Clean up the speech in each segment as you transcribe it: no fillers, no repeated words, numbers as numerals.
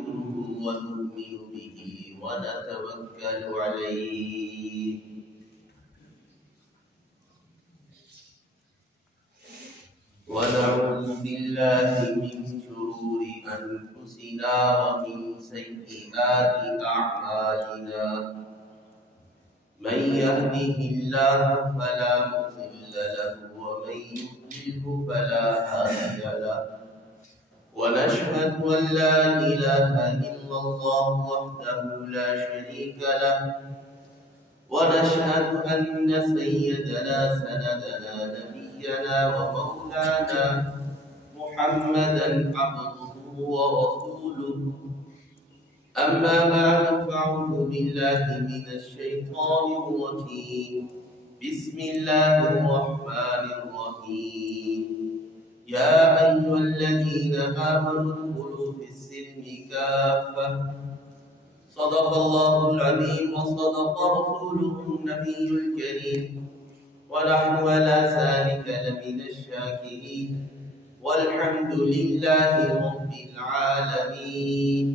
ونستغفره ونؤمن به ونتوكل عليه ونعوذ بالله من شرور أنفسنا ومن سيئات أعمالنا من يهده الله فلا مضل له ومن يضلل فلا هادي له ونشهد أن لا إله إلا الله وحده لا شريك له ونشهد أن سيدنا سندنا نبينا ومولانا محمدا عبده ورسوله أما بعد فأعوذ بالله من الشيطان الرجيم بسم الله الرحمن الرحيم يا أيها الذين آمنوا ادخلوا في السلم كافة صدق الله العظيم وصدق رسوله النبي الكريم ونحن على ذلك لمن الشاكرين والحمد لله رب العالمين.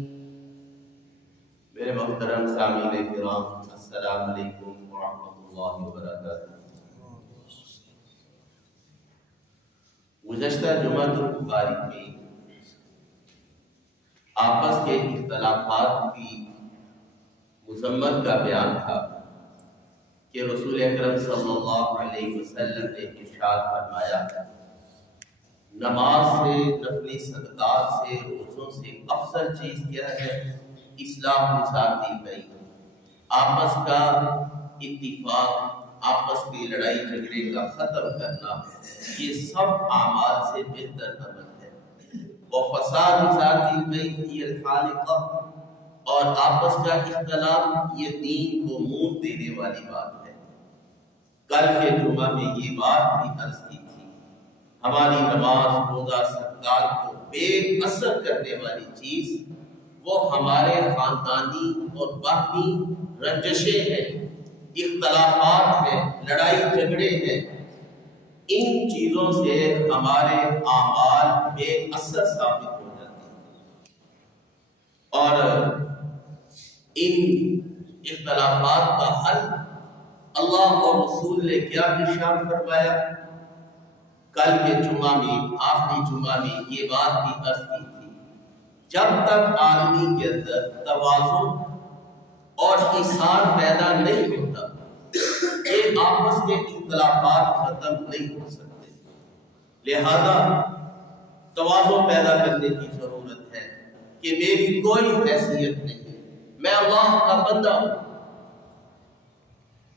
میرے محترم سامعین کرام السلام علیکم ورحمۃ اللہ وبرکاتہ. گزشتہ جمعہ المبارک میں آپس کے اختلافات کی مذمت کا بیان تھا کہ رسول اکرم صلی اللہ علیہ وسلم نے ارشاد فرمایا نماز سے، نفلی صدقات سے، روزوں سے افضل چیز کیا ہے؟ اصلاح ذات البین، آپس کا اتفاق، آپس کی لڑائی جھگڑے کا ختم کرنا، یہ سب اعمال سے بہتر عمل ہے. وفساد ذات البین ہی الخالقہ، اور آپس کا اختلاف یہ دین کو موت دینے والی بات ہے. کل کے جمعہ میں یہ بات بھی عرض کی تھی، ہماری نماز، روزہ، صدقات کو بے اثر کرنے والی چیز وہ ہمارے خاندانی اور باقی رنجشیں ہیں، اختلافات ہیں، لڑائی جھگڑے ہیں. ان چیزوں سے ہمارے اعمال بے اثر ثابت ہو جاتے ہیں. اور ان اختلافات کا حل اللہ اور رسول نے کیا ارشاد فرمایا؟ کل کے جمعہ میں، آخری جمعہ میں یہ بات بھی عرض کی تھی، جب تک آدمی کے اندر توازن اور ایثار پیدا نہیں ہوتا یہ آپس کے اختلافات ختم نہیں ہو سکتے. لہذا توازن پیدا کرنے کی ضرورت ہے کہ میری کوئی حیثیت نہیں، میں اللہ کا بندہ ہوں،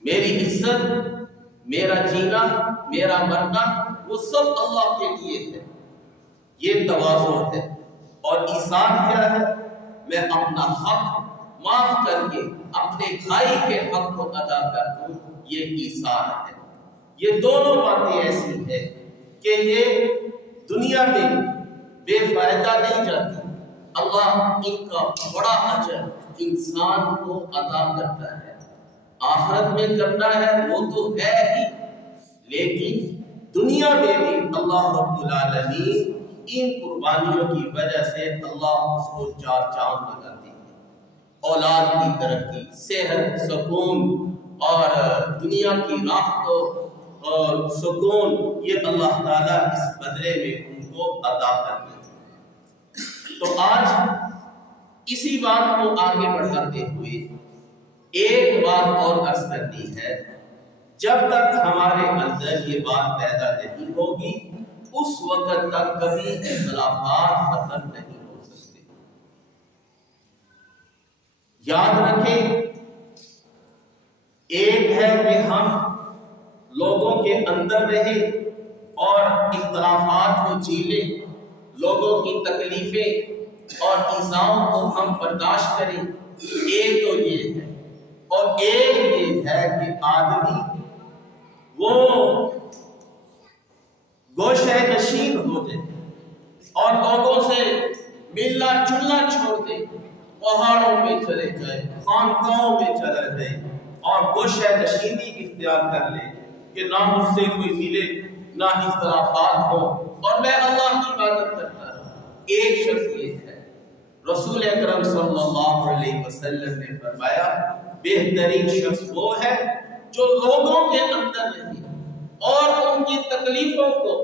میری عزت، میرا جینا، میرا مرنا وہ سب اللہ کے لیے ہے. یہ توازن ہے. اور ایثار کیا ہے؟ میں اپنا حق معاف کر کے اپنے بھائی کے حق کو ادا کر دوں، یہ ایثار ہے. یہ دونوں باتیں ایسی ہیں کہ یہ دنیا میں بے فائدہ نہیں جاتی. اللہ ان کا بڑا اجر انسان کو عطا کرتا ہے. آخرت میں کرنا ہے وہ تو ہے ہی، لیکن دنیا میں بھی اللہ رب العالمین ان قربانیوں کی وجہ سے اللہ اس کو چار چاند لگاتے ہیں. اولاد کی ترقی، صحت، سکون اور دنیا کی راحت اور سکون، یہ اللہ تعالیٰ اس بدلے میں ان کو عطا کرتے ہیں. تو آج اسی بات کو آگے بڑھاتے ہوئے ایک بات اور عرض کرنی ہے. جب تک ہمارے اندر یہ بات پیدا نہیں ہوگی اس وقت تک کبھی اختلافات ختم نہیں ہو سکتے. یاد رکھیں، ایک ہے کہ ہم لوگوں کے اندر رہیں اور اختلافات کو جھیلیں، لوگوں کی تکلیفیں اور ایذاؤں کو ہم برداشت کریں، ایک تو یہ ہے. اور ایک یہ ہے کہ آدمی وہ گوشہ نشین ہو جائے اور لوگوں سے ملنا جلنا چھوڑ دے، پہاڑوں میں چلے جائے، خانقاہوں میں چلا جائے اور گوشہ نشینی اختیار کر لے کہ نہ مجھ سے کوئی ملے، نہ اختلافات ہو اور میں اللہ کی عبادت کرتا رہوں. ایک شخص یہ ہے. رسول اکرم صلی اللہ علیہ وسلم نے فرمایا بہترین شخص وہ ہے جو لوگوں کے اندر رہے اور ان کی تکلیفوں کو،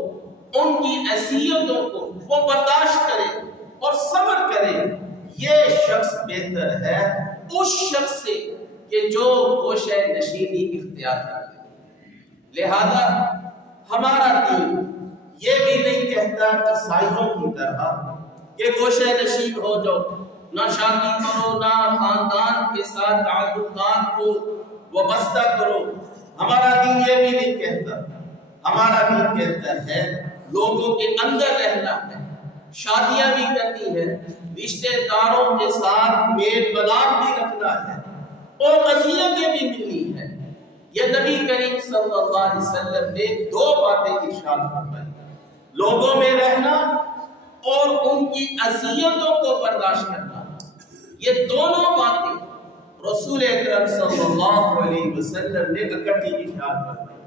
ان کی اذیتوں کو وہ برداشت کرے اور صبر کرے، یہ شخص بہتر ہے اس شخص سے کہ جو گوشہ نشینی اختیار کرے۔ لہذا ہمارا دین یہ بھی نہیں کہتا عیسائیوں کی طرح کہ گوشہ نشین ہو جاؤ، نہ شادی کرو، نہ خاندان کے ساتھ تعلقات کو وابستہ کرو۔ ہمارا دین یہ بھی نہیں کہتا، ہمارا دین کہتا ہے لوگوں کے اندر رہنا ہے، شادیاں بھی کرنی ہے، رشتہ داروں کے ساتھ میل ملاپ بھی رکھنا ہے اور اذیتیں بھی ملنی ہے۔ یہ نبی کریم صلی اللہ علیہ وسلم نے دو باتیں ارشاد فرمائی، لوگوں میں رہنا اور ان کی اذیتوں کو برداشت کرنا۔ یہ دونوں باتیں رسول اکرم صلی اللہ علیہ وسلم نے اکٹھی ارشاد فرمائی۔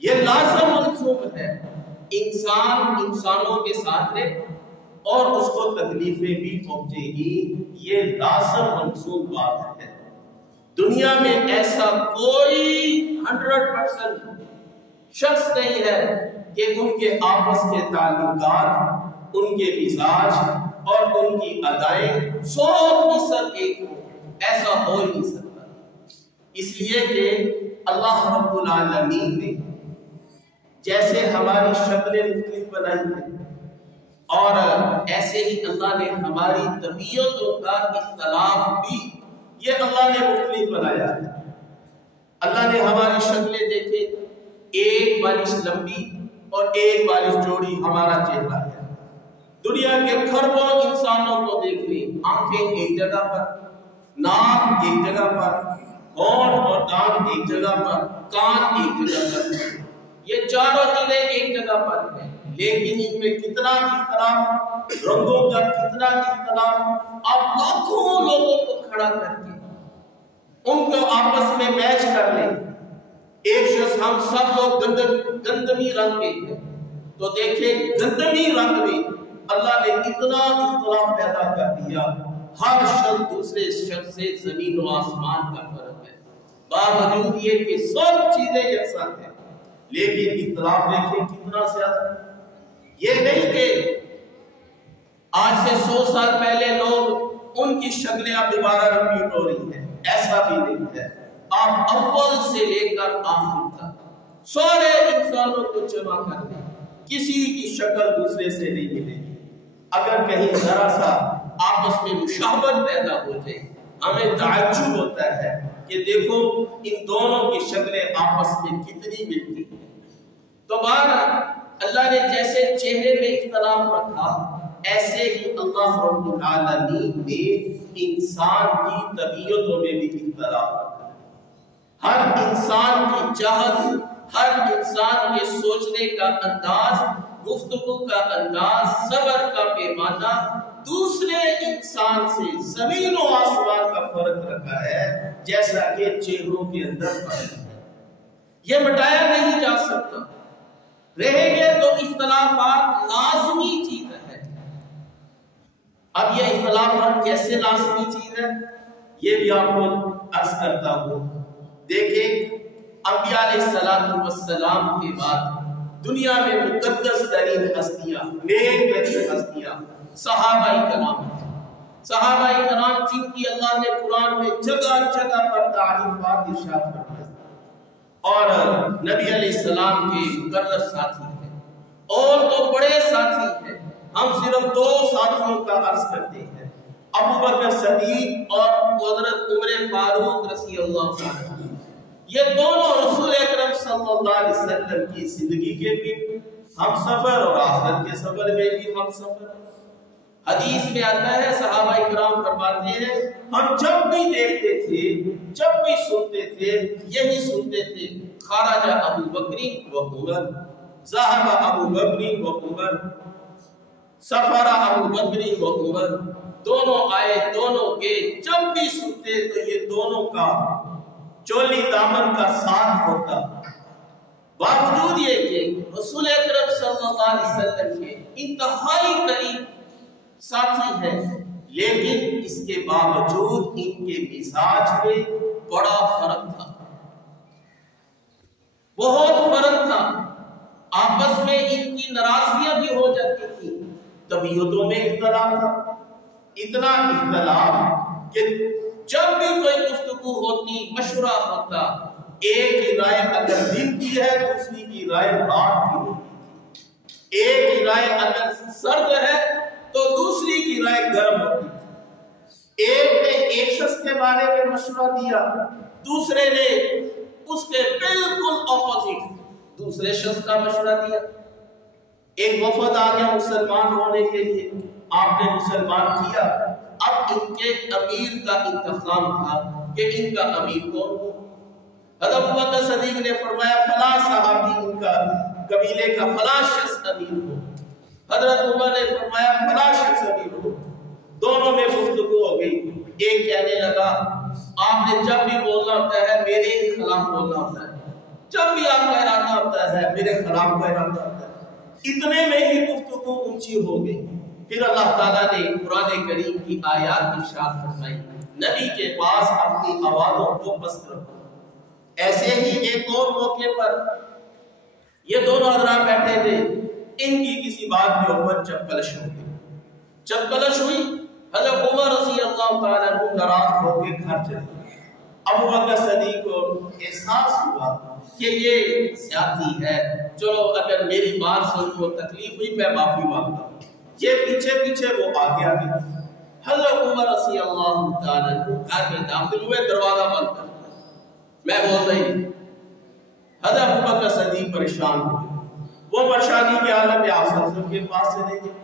یہ لازم ملزوم ہے، انسان انسانوں کے ساتھ رہے اور اس کو تکلیفیں بھی پہنچے گی، یہ لازم منصوب بات ہے۔ دنیا میں ایسا کوئی 100% شخص نہیں ہے کہ ان کے آپس کے تعلقات، ان کے مزاج اور ان کی ادائیں 100% ایک ہو، ایسا ہو ہی نہیں سکتا۔ اس لیے کہ اللہ رب العالمین نے جیسے ہماری شکلیں مختلف بنائی ہیں اور ایسے ہی اللہ نے ہماری طبیعتوں کا اختلاف بھی یہ اللہ نے مختلف بنایا ہے۔ اللہ نے ہماری شکلیں دیکھے، ایک بالش لمبی اور ایک بالش چوڑی ہمارا چہرہ ہے۔ دنیا کے کھربوں انسانوں کو دیکھ لیں، آنکھیں ایک جگہ پر، ناک ایک جگہ پر، ہونٹ اور دانت ایک جگہ پر، کان ایک جگہ پر، یہ چاروں چیزیں ایک جگہ پر ہیں، لیکن ان میں کتنا اختلاف، رنگوں کا کتنا اختلاف۔ آپ لاکھوں لوگوں کو کھڑا کر کے ان کو آپس میں میچ کر لیں، ایک شخص ہم سب لوگ گندمی رنگ کے ہیں تو دیکھیں گندمی رنگ میں اللہ نے اتنا اختلاف پیدا کر دیا، ہر شخص دوسرے شخص سے زمین و آسمان کا فرق ہے، باوجود یہ کہ سب چیزیں یکساں ہیں، لیکن اختلاف دیکھیں کتنا زیادہ۔ یہ نہیں کہ آج سے 100 سال پہلے لوگ ان کی شکلیں اب دوبارہ ریپیٹ ہو رہی ہیں، ایسا بھی نہیں ہے۔ آپ اول سے لے کر آخر تک سارے انسانوں کو جمع کر دیں، کسی کی شکل دوسرے سے نہیں ملے گی۔ اگر کہیں ذرا سا آپس میں مشابہت پیدا ہو جائے، ہمیں تعجب ہوتا ہے کہ دیکھو ان دونوں کی شکلیں آپس میں کتنی ملتی ہیں۔ تو بہرحال اللہ نے جیسے چہرے میں اختلاف رکھا، ایسے ہی اللہ رب العالمین نے انسان کی طبیعتوں میں بھی اختلاف رکھا۔ ہر انسان کی چاہت، ہر انسان کے سوچنے کا انداز، گفتگو کا انداز، صبر کا پیمانہ دوسرے انسان سے زمین و آسمان کا فرق رکھا ہے، جیسا کہ چہروں کے اندر فرق ہے۔ یہ مٹایا نہیں جا سکتا، رہیں گے تو اختلافات لازمی چیز ہے۔ اب یہ اختلافات کیسے لازمی چیز ہے یہ بھی آپ کو عرض کرتا ہوں۔ دیکھیں انبیاء علیہ السلام کے بعد دنیا میں مقدس ترین ہستیاں، نیک ترین ہستیاں صحابہ کرام ہیں۔ صحابہ کرام جن کی اللہ نے قرآن میں جگہ جگہ پر تعریفات ارشاد فرمائی اور نبی علیہ السلام کے مقرر ساتھی ہیں، اور تو بڑے ساتھی ہیں، ہم صرف 2 ساتھیوں کا عرض کرتے ہیں، ابو بکر صدیق اور حضرت عمر فاروق رضی اللہ عنہ۔ یہ دونوں رسول اکرم صلی اللہ علیہ وسلم کی زندگی کے بھی ہم سفر اور آخرت کے سفر میں بھی ہم سفر۔ حدیث میں آتا ہے، صحابہ اکرام فرماتے ہیں ہم جب بھی دیکھتے تھے، جب بھی سنتے تھے، یہی سنتے تھے، خرج ابو بکر و عمر، ذهب ابو بکر و عمر، سفر ابو بکر و عمر، دونوں آئے دونوں گئے۔ جب بھی سنتے تو یہ دونوں کا چولی دامن کا ساتھ ہوتا، باوجود یہ کہ رسول اکرم صلی اللہ علیہ وسلم کے انتہائی قریب ساتھی ہیں، لیکن اس کے باوجود ان کے مزاج میں بڑا فرق تھا، بہت فرق تھا، آپس میں ان کی ناراضگیاں بھی ہو جاتی تھی، طبیعتوں میں اختلاف تھا، اتنا اختلاف کہ جب بھی کوئی گفتگو ہوتی، مشورہ ہوتا، ایک کی رائے اگر دن کی ہے دوسری کی رائے رات کی ہوتی تھی، ایک کی رائے اگر سرد ہے تو دوسری کی رائے گرم ہوتی تھی، ایک نے ایک شخص کے بارے میں مشورہ دیا، دوسرے نے اس کے بالکل اپوزٹ دوسرے شخص کا مشورہ دیا۔ ایک وفد آ گیا مسلمان ہونے کے لیے، آپ نے مسلمان کیا، اب ان کے امیر کا انتخاب تھا کہ ان کا امیر کون ہو۔ حضرت ابوبکر صدیق نے فرمایا فلاں صحابی ان کا قبیلے کا فلاں شخص امیر ہو، حضرت عمر نے فرمایا فلاں شخص امیر ہو، دونوں میں گفتگو ہو گئی۔ ایک کہنے لگا آپ نے جب بھی بولنا ہوتا ہے میرے ہی خلاف بولنا ہوتا ہے، جب بھی آپ کا ارادہ ہوتا ہے میرے خلاف کا ارادہ ہوتا ہے۔ اتنے میں ہی گفتگو اونچی ہو گئی، پھر اللہ تعالیٰ نے قرآن کریم کی آیات ارشاد فرمائی نبی کے پاس اپنی آوازوں کو پست رکھو۔ ایسے ہی ایک اور موقع پر یہ دونوں حضرات بیٹھے تھے، ان کی کسی بات کے اوپر چپکلش ہو گئی، چپکلش ہوئی، حضرت عمر رضی اللہ تعالیٰ عنہ ناراض ہو کے گھر چلے گئے۔ ابوبکر صدیق کو احساس ہوا کہ یہ زیادتی ہے، چلو اگر میری بات سن کو تکلیف ہوئی میں معافی مانگتا ہوں۔ یہ پیچھے پیچھے وہ آگے آگے، حضرت عمر رضی اللہ تعالیٰ عنہ گھر میں داخل ہوئے، دروازہ بند کر دیا، میں بول رہی ہوں۔ حضرت ابوبکر صدیق پریشان ہوئے، وہ پریشانی کے عالم میں آپ صلی اللہ علیہ وسلم کے پاس چلے گئے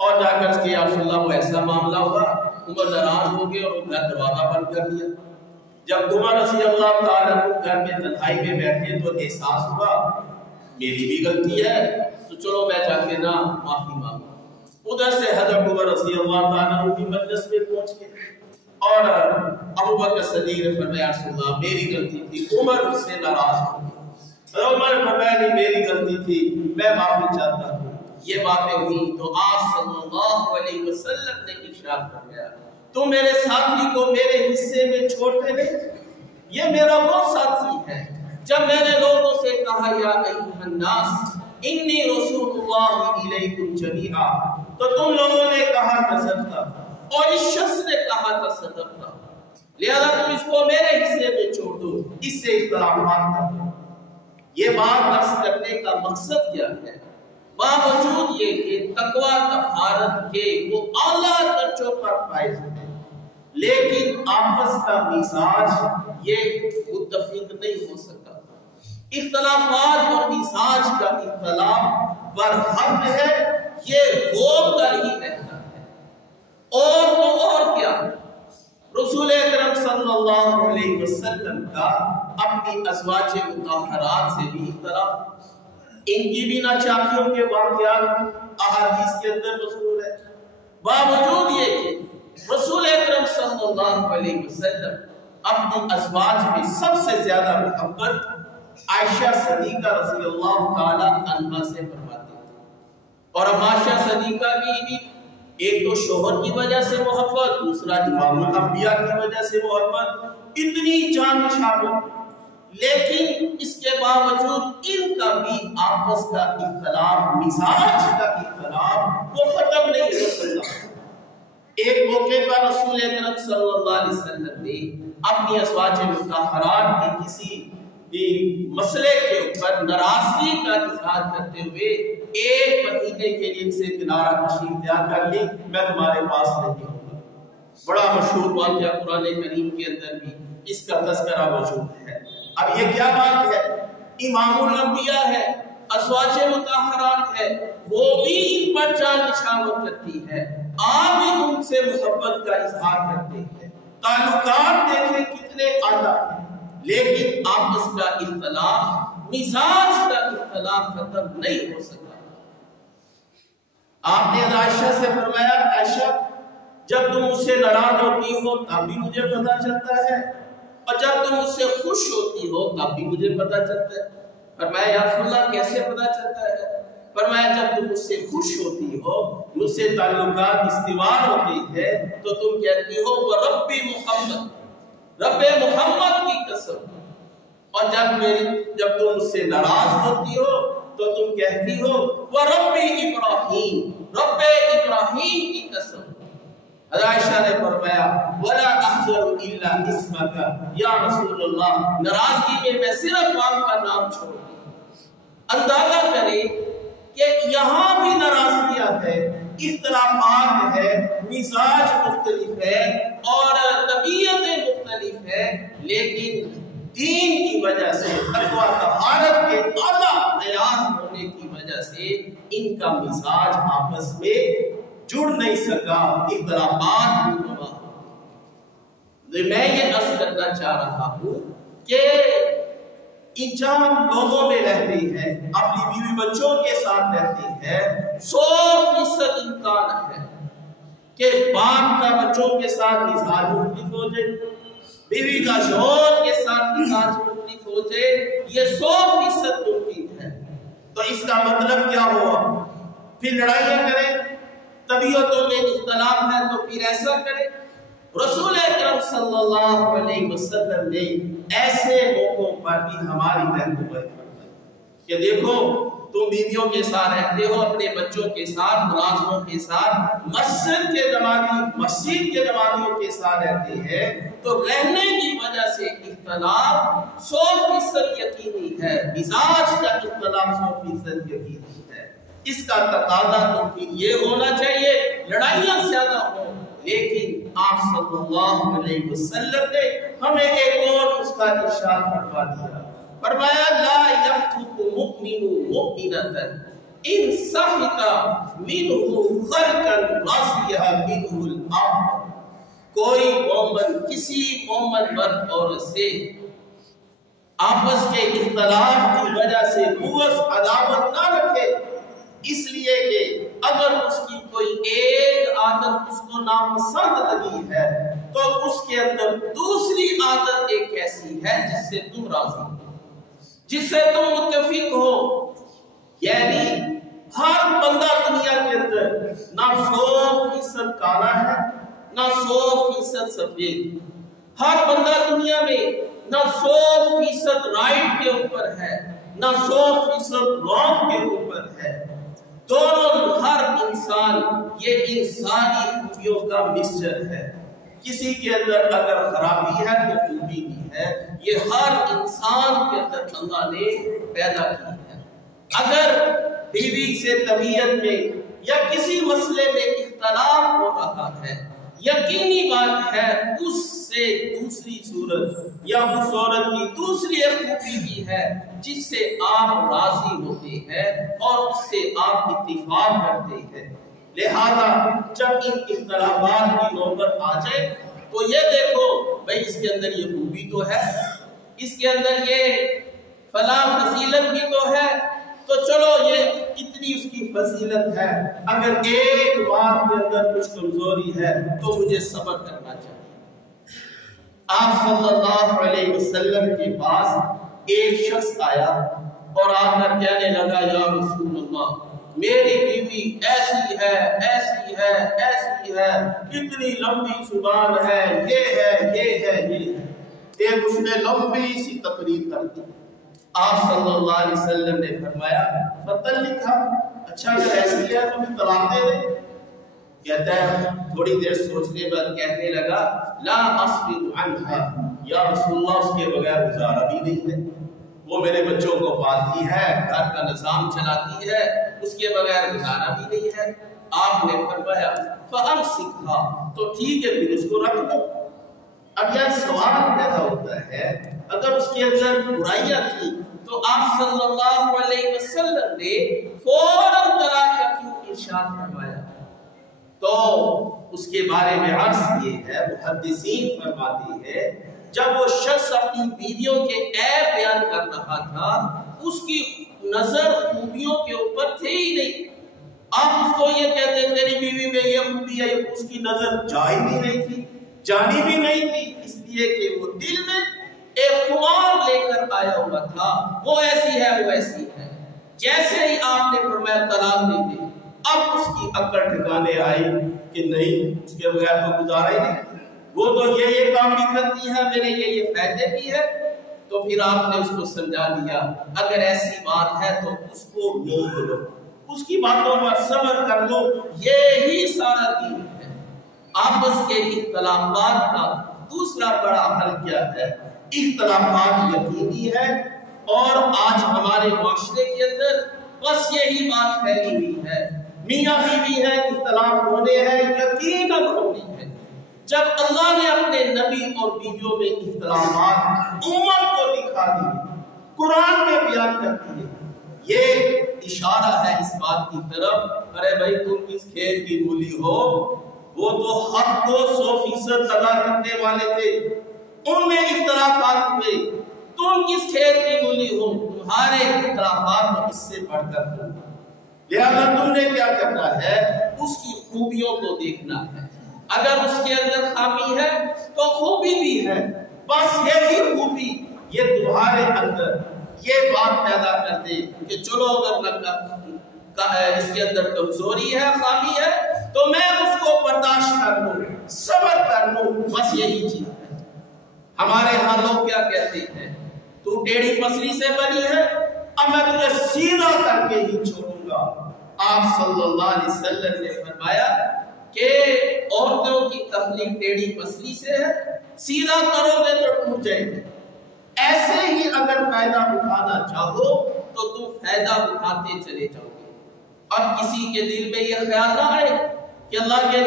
اور جا کر کہ یا رسول اللہ وہ ایسا معاملہ ہوا، عمر ناراض ہو گئے اور گھر دروازہ بند کر دیا۔ جب عمر رضی اللہ تعالیٰ عنہ گھر میں تنہائی میں بیٹھے تو احساس ہوا میری بھی غلطی ہے، تو چلو میں جا کے نا معافی مانگوں۔ ادھر سے حضرت عمر رضی اللہ تعالیٰ عنہ کی مجلس میں پہنچ گئے اور ابوبکر صدیق نے فرمایا رسول اللہ میری غلطی تھی، عمر اس سے ناراض ہو گئے۔ عمر نے فرمایا نہیں میری غلطی تھی، میں معافی چاہتا ہوں۔ یہ باتیں ہوئی تو آپ صلی اللہ علیہ وسلم نے ارشاد فرمایا تم میرے ساتھی کو میرے حصے میں چھوڑتے نہیں، یہ میرا وہ ساتھی ہے جب میں نے لوگوں سے کہا یا ایھا الناس انی رسول اللہ الیکم جمیعا تو تم لوگوں نے کہا تھا صدقہ، اور اس شخص نے کہا تھا صدقہ، لہذا تم اس کو میرے حصے میں چھوڑ دو، اس سے اختلافات نہ ہو۔ یہ بات عرض کرنے کا مقصد کیا ہے؟ باوجود یہ کہ تقوی طہارت کے وہ اعلیٰ درجوں پر فائز ہیں، لیکن آپس کا مزاج یہ متفق نہیں ہو سکا۔ اختلافات اور مزاج کا اختلاف برحق ہے، یہ ہو کر ہی رہتا ہے، اور تو اور کیا۔ رسول اکرم صلی اللہ علیہ وسلم کا اپنی ازواج مطہرات سے بھی اختلاف، ان کی بھی ناچاکیوں کے واقعات احادیث کے اندر مذکور ہے۔ باوجود یہ کہ رسول اکرم صلی اللہ علیہ وسلم اپنی ازواج میں سب سے زیادہ محبت عائشہ صدیقہ رضی اللہ تعالی عنہا سے فرماتے تھے، اور عائشہ صدیقہ کی بھی ایک تو شوہر کی وجہ سے محبت، دوسرا امام الانبیاء کی وجہ سے محبت، اتنی جان نشان، لیکن اس کے باوجود ان کا بھی آپس کا اختلاف، مزاج کا اختلاف وہ ختم نہیں ہو سکتا۔ ایک موقع پر رسول اکرم صلی اللہ علیہ وسلم نے اپنی ازواج مطہرات کی کسی مسئلے کے اوپر ناراضگی کا اظہار کرتے ہوئے ایک مہینے کے لیے ان سے کنارہ کشی اختیار کر لی، میں تمہارے پاس نہیں ہوں گا۔ بڑا مشہور واقعہ قرآن کریم کے اندر بھی اس کا تذکرہ موجود ہے۔ اب یہ کیا بات ہے؟ امام الانبیاء ہے، ازواج مطہرات ہے، وہ بھی ان پر جان نشانت کرتی ہے، آپ بھی ان سے محبت کا اظہار کرتے ہیں، تعلقات دیکھیں کتنے اعلیٰ ہیں، لیکن آپس کا اختلاف، مزاج کا اختلاف ختم نہیں ہو سکا۔ آپ نے عائشہ سے فرمایا عائشہ جب تم مجھ سے ناراض ہوتی ہو تب بھی مجھے پتہ چلتا ہے، اور جب تم مجھ سے خوش ہوتی ہو تب بھی مجھے پتہ چلتا ہے۔ فرمایا یا رسول اللہ کیسے پتہ چلتا ہے؟ فرمایا جب تم مجھ سے خوش ہوتی ہو، مجھ سے تعلقات استوار ہوتے ہیں تو تم کہتی ہو وہ رب محمد، رب محمد کی قسم، اور جب تم مجھ سے ناراض ہوتی ہو تو تم کہتی ہو وہ رب ابراہیم، رب ابراہیم کی قسم۔ عائشہ نے فرمایا ولا احذر الا اسمک یا رسول اللہ، ناراضگی میں صرف آپ کا نام چھوڑ دوں۔ اندازہ کریں کہ یہاں بھی ناراضگیاں ہے، اختلافات ہے، مزاج مختلف ہے اور طبیعتیں مختلف ہے، لیکن دین کی وجہ سے، تقویٰ طہارت کے اعلیٰ معیار ہونے کی وجہ سے ان کا مزاج آپس میں جڑ نہیں سکا، اختلافات بھی ہوا۔ میں یہ عرض کرنا چاہ رہا ہوں کہ انسان لوگوں میں رہتی ہے، اپنی بیوی بچوں کے ساتھ رہتی ہے، 100% امکان ہے کہ باپ کا بچوں کے ساتھ مزاج مختلف ہو جائے، بیوی کا شوہر کے ساتھ مزاج مختلف ہو جائے، یہ 100% ممکن ہے۔ تو اس کا مطلب کیا ہوا؟ پھر لڑائیاں کریں، طبیعتوں میں اختلاف ہے تو پھر ایسا کریں۔ رسول اکرم صلی اللہ علیہ وسلم نے ایسے موقعوں پر بھی ہماری رہنمائی فرمائی کہ دیکھو تم بیویوں کے ساتھ رہتے ہو، اپنے بچوں کے ساتھ، ملازموں کے ساتھ، مسجد کے نمازیوں کے ساتھ رہتے ہیں، تو رہنے کی وجہ سے اختلاف 100% یقینی ہے، مزاج کا اختلاف 100% یقینی ہے۔ اس کا تقاضا تو پھر یہ ہونا چاہیے لڑائیاں زیادہ ہوں، لیکن آپ صلی اللہ علیہ وسلم نے ہمیں ایک اور اس کا ارشاد فرما دیا، فرمایا لا یفتق مؤمن مؤمنۃ ان سخط منہ خلقا رضیہ منہ الآخر، کوئی مومن کسی مومن مرد عورت سے آپس کے اختلاف کی وجہ سے بغض عداوت نہ رکھے، اس لیے کہ اگر اس کی کوئی ایک عادت اس کو ناپسند لگی ہے تو اس کے اندر دوسری عادت ایک ایسی ہے جس سے تم راضی ہو، جس سے تم متفق ہو۔ یعنی ہر بندہ دنیا کے اندر نہ 100% کالا ہے نہ 100% سفید، ہر بندہ دنیا میں نہ 100% رائٹ کے اوپر ہے نہ 100% رانگ کے اوپر ہے، دونوں ہر انسان یہ انسانی خوبیوں کا مکسچر ہے، کسی کے اندر اگر خرابی ہے تو خوبی بھی ہے، یہ ہر انسان کے اندر اللہ نے پیدا کی ہے۔ اگر بیوی سے طبیعت میں یا کسی مسئلے میں اختلاف ہو رہا ہے، یقینی بات ہے اس سے دوسری صورت یا اس عورت کی دوسری ایک خوبی بھی ہے جس سے آپ راضی ہوتے ہیں اور اس سے آپ اتفاق کرتے ہیں۔ لہذا جب ان اختلافات کی نوبت آ جائے تو یہ دیکھو بھئی اس کے اندر یہ خوبی تو ہے، اس کے اندر یہ فلاں فضیلت بھی تو ہے، تو چلو یہ اتنی اس کی فضیلت ہے، اگر ایک بات کے اندر کچھ کمزوری ہے تو مجھے صبر کرنا چاہیے۔ آپ صلی اللہ علیہ وسلم کے پاس ایک شخص آیا اور آ کر کہنے لگا یا رسول اللہ میری بیوی ایسی ہے ایسی ہے ایسی ہے، اتنی لمبی زبان ہے، یہ ہے یہ ہے یہ ہے، ایک اس نے لمبی سی تقریر کر دی۔ آپ صلی اللہ علیہ وسلم نے فرمایا فتن لکھا، اچھا اگر ایسی ہے تو بھی طلاق دے دے۔ کہتا ہے تھوڑی دیر سوچنے بعد کہنے لگا لا اصبر عنہا یا رسول اللہ، اس کے بغیر گزارا بھی نہیں ہے، وہ میرے بچوں کو پالتی ہے، گھر کا نظام چلاتی ہے، اس کے بغیر گزارا بھی نہیں ہے۔ آپ نے فرمایا فَأَمْسِكْهَا، تو ٹھیک ہے پھر اس کو رکھ لو۔ اب یہاں سوال پیدا ہوتا ہے اگر اس کے اندر برائیاں تھیں تو آپ صلی اللہ علیہ وسلم نے فوراً طلاق کا کیوں ارشاد فرمایا؟ تو اس کے بارے میں عرض یہ ہے، محدثین فرماتے ہیں جب وہ شخص اپنی بیویوں کے عیب بیان کر رہا تھا اس کی نظر خوبیوں کے اوپر تھے ہی نہیں، آپ اس کو یہ کہتے ہیں تیری بیوی میں یہ خوبی ہے، اس کی نظر جائی بھی نہیں تھی، جانی بھی نہیں تھی، اس لیے کہ وہ دل میں ایک خمار لے کر آیا ہوا تھا، وہ ایسی ہے وہ ایسی ہے۔ جیسے ہی آپ نے فرمایا طلاق دے دے، اب اس کی عقل ٹھکانے آئی کہ نہیں، اس کے بغیر تو گزارا ہی نہیں، وہ تو یہ کام بھی کرتی ہے، میرے یہ فائدے بھی ہے۔ تو پھر آپ نے اس کو سمجھا دیا اگر ایسی بات ہے تو اس کو روک لو، اس کی باتوں پر صبر کر لو، یہی سارا دین ہے۔ آپس کے اختلافات کا دوسرا بڑا حل کیا ہے؟ اختلافات یقینی ہے، اور آج ہمارے معاشرے کے اندر بس یہی بات پھیلی ہوئی ہے، میاں بیوی ہے، اختلاف ہونے ہیں، یقیناً ہونے ہیں۔ جب اللہ نے اپنے نبی اور بیویوں میں اختلافات امت کو دکھا دیے، قرآن میں بیان کر دیے، یہ اشارہ ہے اس بات کی طرف، ارے بھائی تم کس کھیت کی مولی ہو؟ وہ تو حق کو 100% ادا کرنے والے تھے، ان میں اختلافات ہوئے، تم کس کھیت کی مولی ہو؟ تمہارے اختلافات اس سے بڑھ کر ہو، لہذا تم نے کیا کرنا ہے؟ اس کی خوبیوں کو دیکھنا ہے، اگر اس کے اندر خامی ہے تو خوبی بھی ہے، بس یہی خوبی یہ تمہارے اندر یہ بات پیدا کر دے کہ چلو اگر اس کے اندر کمزوری ہے، خامی ہے، تو میں اس کو برداشت کر لوں، صبر کر لوں، بس یہی چیز ہے۔ ہمارے ہاں لوگ کیا کہتے ہیں؟ تو ٹیڑھی پسلی سے بنی ہے، اب میں تجھے سیدھا کر کے ہی چھوڑوں گا۔ آپ صلی اللہ علیہ وسلم نے فرمایا کہ عورتوں کی تخلیق ٹیڑھی پسلی سے ہے، سیدھا کرو گے تو ٹوٹ جائے گی۔ ایسے ہی اگر فائدہ اٹھانا چاہو تو تم فائدہ اٹھاتے چلے جاؤ گے۔ اب کسی کے دل میں یہ خیال نہ آئے کہ اللہ کے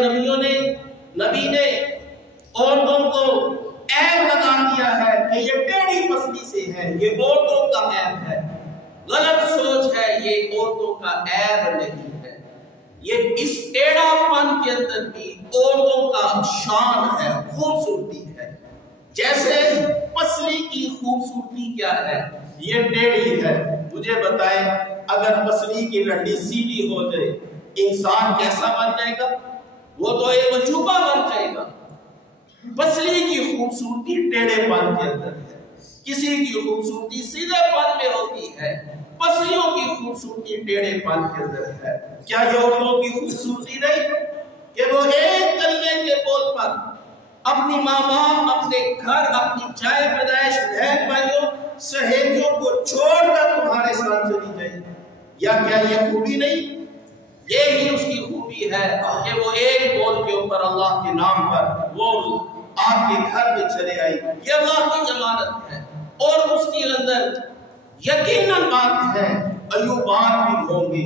نبی نے عورتوں کو عیب لگا دیا ہے کہ یہ ٹیڑھی پسلی سے ہے، یہ عورتوں کا عیب ہے۔ غلط سوچ ہے، یہ عورتوں کا عیب نہیں ہے، یہ اس ٹیڑھا پن کے اندر بھی عورتوں کا شان ہے، خوبصورتی ہے۔ جیسے پسلی کی خوبصورتی کیا ہے؟ یہ ٹیڑھی ہے۔ مجھے بتائیں اگر پسلی کی رنڈی سیدھی ہو جائے انسان کیسا بن جائے گا؟ وہ تو ایک عجوبہ بن جائے گا۔ پسلی کی خوبصورتی ٹیڑھے پن کے اندر ہے، کسی کی خوبصورتی سیدھے پن میں ہوتی ہے، پسلیوں کی خوبصورتی ٹیڑھے پن کے اندر ہے۔ کیا یہ عورتوں کی خوبصورتی نہیں کہ وہ ایک کلمے کے بول پر اپنی ماں باپ، اپنے گھر، اپنی جائے پیدائش، بہن بھائیوں، سہیلیوں کو چھوڑ کر تمہارے ساتھ چلی جائے؟ یا کیا یہ خوبی نہیں؟ یہی اس کی خوبی ہے کہ وہ ایک بول کے اوپر اللہ کے نام پر وہ آپ کے گھر میں چلے آئی، یہ اللہ کی امانت ہے۔ اور اس کے اندر یقیناً بات ہے عیوبات بھی ہوں گے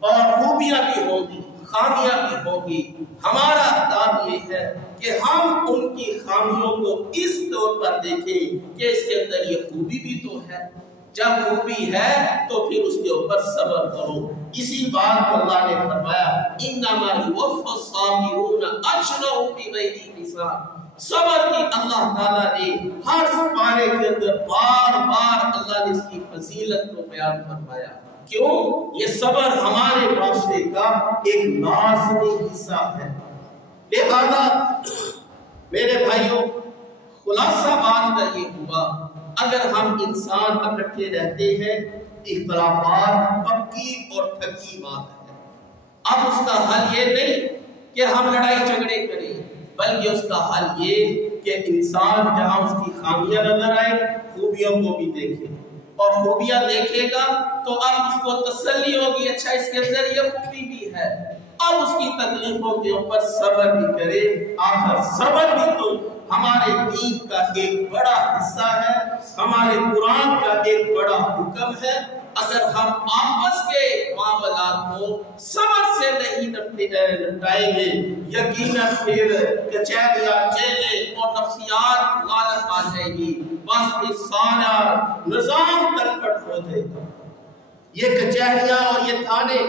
اور خوبیاں بھی ہوں گی، خامیاں بھی ہوں گی۔ ہمارا کام یہ ہے کہ ہم ان کی خامیوں کو اس طور پر دیکھیں کہ اس کے اندر یہ خوبی بھی تو ہے، جب خوبی ہے تو پھر اس کے اوپر صبر کرو۔ اسی بات کو اللہ نے فرمایا انما یوفی الصابرون اجرهم بغیر حساب۔ صبر کی اللہ تعالیٰ نے ہر پارے کے اندر بار بار اللہ نے اس کی فضیلت کو بیان فرمایا۔ کیوں؟ یہ صبر ہمارے معاشرے کا ایک لازمی حصہ ہے۔ لہذا میرے بھائیوں، خلاصہ بات کا یہ ہوا، اگر ہم انسان اکٹھے رہتے ہیں، اختلافات پکی اور پکی بات ہے۔ اب اس کا حل یہ نہیں کہ ہم لڑائی جھگڑے کریں، بلکہ اس کا حل یہ کہ انسان جہاں اس کی خامیاں نظر آئے خوبیوں کو بھی دیکھے، اور خوبیاں دیکھے گا تو اب اس کو تسلی ہوگی، اچھا اس کے اندر یہ خوبی بھی ہے، اب اس کی تکلیفوں کے اوپر صبر بھی کرے۔ آخر صبر بھی تو ہمارے دین کا ایک بڑا حصہ ہے، ہمارے قرآن کا ایک بڑا حکم ہے۔ اگر ہم آپس کے معاملات کو صبر سے نہیں نپٹائیں گے، یقیناً پھر کچہریاں، جیلیں اور نفسیات غالب آ جائے گی، بس پھر سارا نظام تلپٹ ہو جائے گا۔ یہ کچہریاں اور یہ تھانے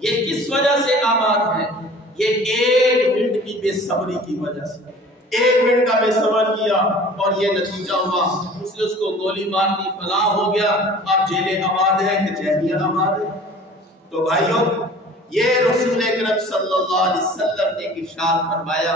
یہ کس وجہ سے آباد ہیں؟ یہ ایک منٹ کی بے صبری کی وجہ سے، ایک منٹ کا بے صبر کیا اور یہ نتیجہ ہوا، اس نے اس کو گولی مار دی، فلاں ہو گیا، اب جیلیں آباد ہیں، کچہریاں آباد ہیں۔ تو بھائیوں، یہ رسول اکرم صلی اللہ علیہ وسلم نے ارشاد فرمایا،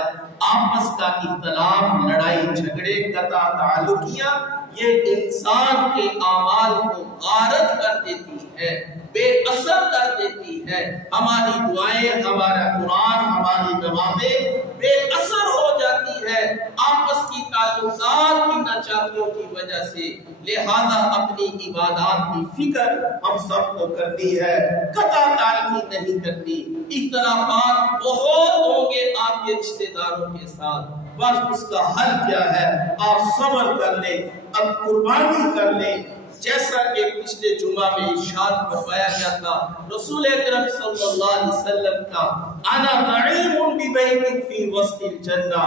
آپس کا اختلاف، لڑائی جھگڑے، قطع تعلقیاں، یہ انسان کے اعمال کو غارت کر دیتی ہے۔ بے اثر کر دیتی ہے. ہماری دعائیں، ہمارا قرآن، ہماری نمازیں بے اثر ہو جاتی ہے آپس کی تعلقات کی ناچاکیوں کی وجہ سے. لہذا اپنی عبادات کی فکر ہم سب کو کرنی ہے، قطع تعلقی نہیں کرنی. اختلافات بہت ہوں گے آپ کے رشتہ داروں کے ساتھ، بس اس کا حل کیا ہے؟ آپ صبر کر لیں، اب قربانی کر لیں. جیسا کہ پچھلے جمعہ میں ارشاد فرمایا گیا تھا رسول اکرم صلی اللہ علیہ وسلم کا، انا نعیم ببیت فی وسط الجنہ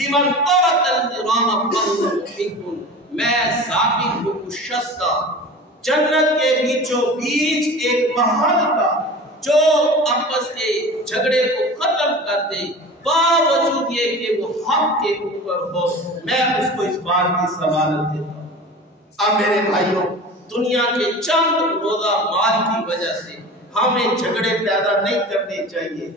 لمن ترک النظام فهو محب. میں ضامن ہوں اس شخص کا جنت کے بیچوں بیچ ایک محل کا جو آپس کے جھگڑے کو ختم کر دے باوجود یہ کہ وہ حق کے اوپر ہو. میں اس کو اس بات کی ضمانت دیتا ہوں. اب میرے بھائیوں، دنیا کے چند روزہ مال کی وجہ سے ہمیں جھگڑے پیدا نہیں کرنے چاہیے.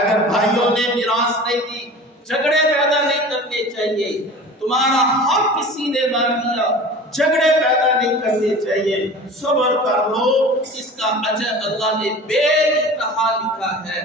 اگر بھائیوں نے میراث نہیں دی، جھگڑے پیدا نہیں کرنے چاہیے. تمہارا حق کسی نے مار لیا، جھگڑے پیدا نہیں کرنے چاہیے. صبر کر لو، اس کا اجر اللہ نے بے انتہا لکھا ہے.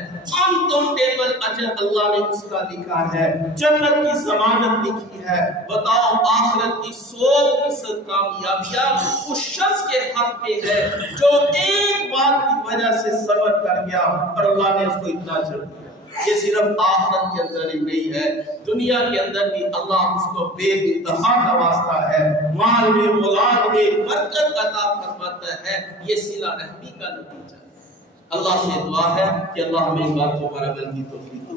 انکاؤنٹیبل اجر اللہ نے اس کا لکھا ہے. جنت کی ضمانت لکھی ہے. بتاؤ آخرت کی 100% کامیابیاں اس شخص کے حق میں ہے جو ایک بات کی وجہ سے صبر کر گیا اور اللہ نے اس کو اتنا اجر دیا. یہ صرف آخرت کے اندر ہی نہیں ہے، دنیا کے اندر بھی اللہ اس کو بے انتہا نوازتا ہے، مال میں اولاد میں برکت عطا فرماتا ہے. یہ صلہ رحمی کا نتیجہ ہے. اللہ سے دعا ہے کہ اللہ ہمیں باتوں پر عمل کی توفیق